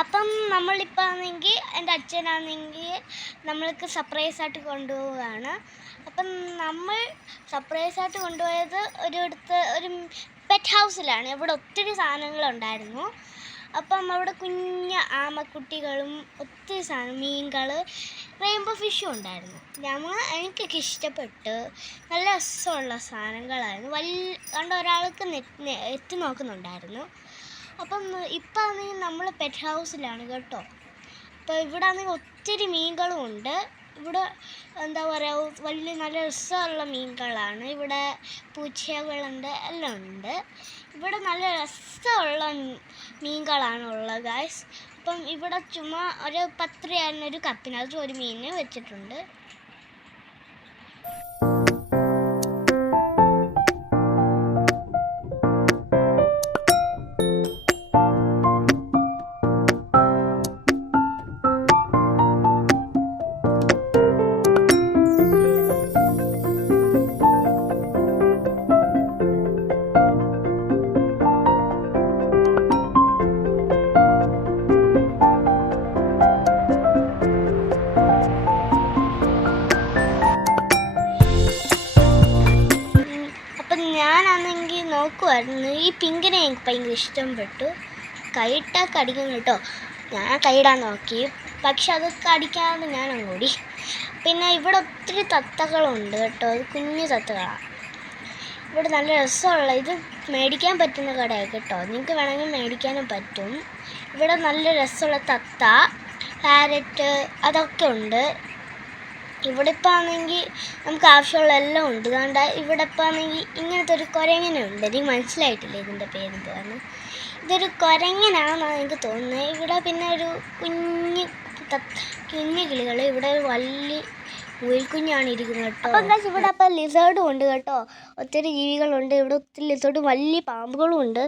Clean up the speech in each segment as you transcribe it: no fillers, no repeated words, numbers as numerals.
അപ്പം നമ്മളിപ്പോൾ ആണെങ്കിൽ എൻ്റെ അച്ഛനാണെങ്കിൽ നമ്മൾക്ക് സർപ്രൈസായിട്ട് കൊണ്ടുപോവുകയാണ്. അപ്പം നമ്മൾ സർപ്രൈസായിട്ട് കൊണ്ടുപോയത് ഒരു പെറ്റ് ഹൗസിലാണ്. ഇവിടെ ഒത്തിരി സാധനങ്ങളുണ്ടായിരുന്നു. അപ്പം അവിടെ കുഞ്ഞ് ആമക്കുട്ടികളും ഒത്തിരി സാധനം മീനുകൾ റെയിൻബോ ഫിഷും ഉണ്ടായിരുന്നു. എനിക്കൊക്കെ ഇഷ്ടപ്പെട്ട് നല്ല രസമുള്ള സാധനങ്ങളായിരുന്നു. കണ്ട ഒരാൾക്ക് എത്തി നോക്കുന്നുണ്ടായിരുന്നു. അപ്പം ഇപ്പം ആണെങ്കിൽ നമ്മൾ പെറ്റ് ഹൗസിലാണ് കേട്ടോ. അപ്പോൾ ഇവിടെ ആണെങ്കിൽ ഒത്തിരി മീനുകളും ഉണ്ട്. ഇവിടെ എന്താ പറയുക, നല്ല രസമുള്ള മീനുകളാണ്. ഇവിടെ പൂച്ചകളുണ്ട്, എല്ലാം ഉണ്ട്. ഇവിടെ നല്ല രസമുള്ള മീനുകളാണുള്ളത് ഗായ്സ്. അപ്പം ഇവിടെ ചുമ്മാ ഒരു 10 രൂപ ഒരു കപ്പിനകത്ത് ഒരു മീനിനെ വെച്ചിട്ടുണ്ട്. ഞാനാണെങ്കിൽ നോക്കുമായിരുന്നു. ഈ പിങ്കിനെ എനിക്ക് ഭയങ്കര ഇഷ്ടപ്പെട്ടു. കൈയിട്ടാൽ കടിക്കും കേട്ടോ. ഞാൻ കൈയിടാൻ നോക്കി, പക്ഷെ അത് കടിക്കാതെ ഞാൻ അങ്ങോടി. പിന്നെ ഇവിടെ ഒത്തിരി തത്തകളുണ്ട് കേട്ടോ. അത് കുഞ്ഞു തത്തകളാണ്. ഇവിടെ നല്ല രസമുള്ള ഇത് മേടിക്കാൻ പറ്റുന്ന കടയാണ് കേട്ടോ. നിങ്ങൾക്ക് വേണമെങ്കിൽ മേടിക്കാനും പറ്റും. ഇവിടെ നല്ല രസമുള്ള തത്ത, പാരറ്റ് അതൊക്കെ ഉണ്ട്. ഇവിടെ ഇപ്പോൾ ആണെങ്കിൽ നമുക്ക് ആവശ്യമുള്ള എല്ലാം ഉണ്ട്. അതുകൊണ്ട് ഇവിടെ ഇപ്പോൾ ആണെങ്കിൽ ഇങ്ങനത്തെ ഒരു കുരങ്ങനുണ്ട്. എനിക്ക് മനസ്സിലായിട്ടില്ല ഇതിൻ്റെ പേരെന്താണ്. ഇതൊരു കുരങ്ങനാണെന്നാണ് എനിക്ക് തോന്നുന്നത്. ഇവിടെ പിന്നെ ഒരു കുഞ്ഞു കിളികൾ, ഇവിടെ ഒരു വലിയ മുയൽക്കുഞ്ഞാണ് ഇരിക്കുന്നത് കേട്ടോ. അപ്പം എന്താ ഇവിടെ അപ്പോൾ ലിസേർഡും ഉണ്ട് കേട്ടോ. ഒത്തിരി ജീവികളുണ്ട് ഇവിടെ. ഒത്തിരി ലിസേർഡും വലിയ പാമ്പുകളും ഉണ്ട്.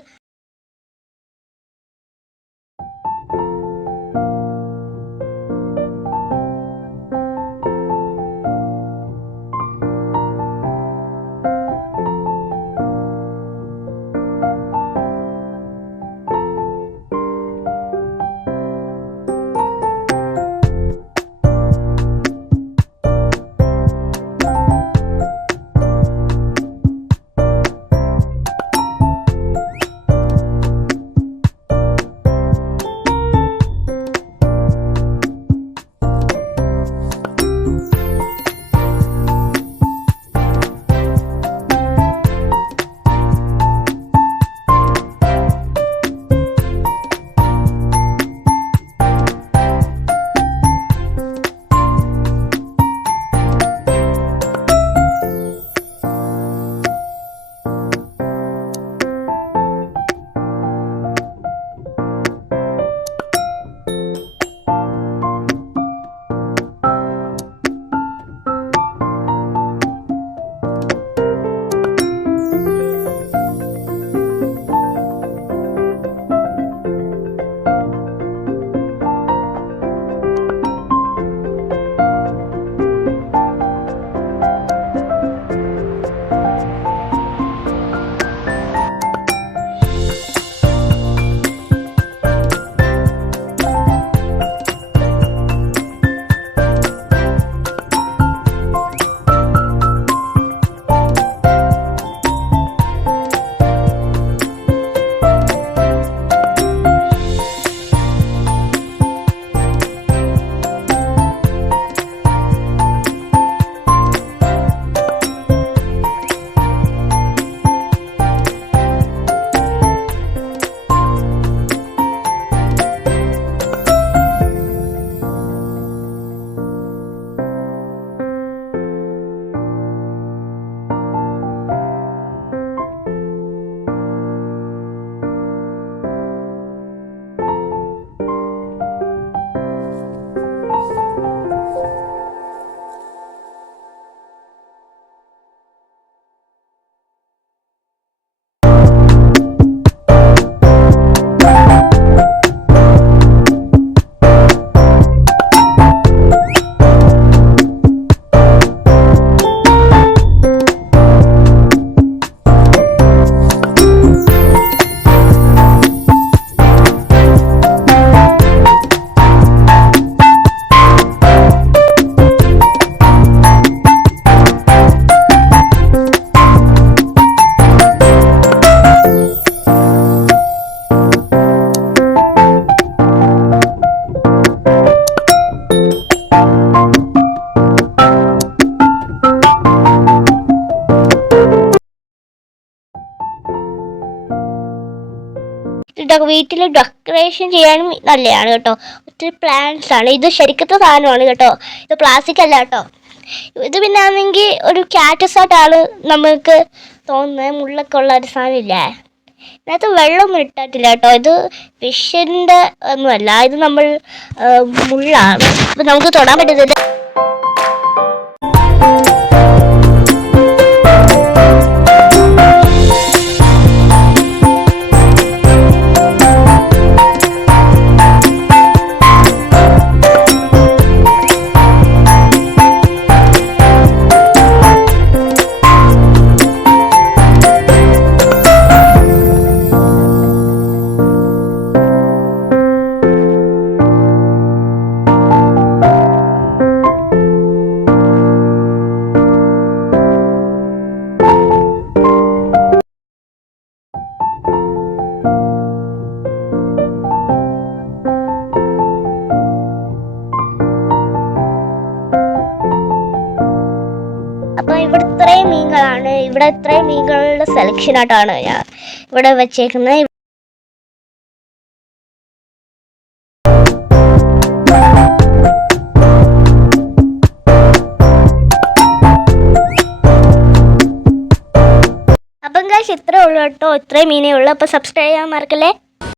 വീട്ടിൽ ഡെക്കറേഷൻ ചെയ്യാനും നല്ലതാണ് കേട്ടോ. ഒത്തിരി പ്ലാന്റ്സ് ആണ്. ഇത് ശരിക്കത്തെ സാധനമാണ് കേട്ടോ, ഇത് പ്ലാസ്റ്റിക് അല്ല കേട്ടോ. ഇത് പിന്നെ ആണെങ്കിൽ ഒരു ക്യാറ്റസായിട്ടാണ് നമുക്ക് തോന്നുന്നത്. മുള്ളൊക്കെ ഉള്ള ഒരു സാധനമില്ലേ, ഇതിനകത്ത് വെള്ളമൊന്നും ഇട്ടിട്ടില്ല കേട്ടോ. ഇത് ഫിഷിൻ്റെ ഒന്നുമല്ല, ഇത് നമ്മൾ മുള്ളാണ്. ഇത് നമുക്ക് തൊടാൻ പറ്റുന്നില്ല. അപ്പോൾ ഇവിടെ ഇത്രയും മീനുകളാണ്. ഇവിടെ ഇത്രയും മീനുകളുടെ സെലക്ഷനായിട്ടാണ് ഞാൻ ഇവിടെ വെച്ചേക്കുന്നത്. അപ്പം ഗൈസ് ഇത്രേ ഉള്ളൂ കേട്ടോ, ഇത്രയും മീനേ ഉള്ളൂ. അപ്പോൾ സബ്സ്ക്രൈബ് ചെയ്യാൻ മറക്കല്ലേ.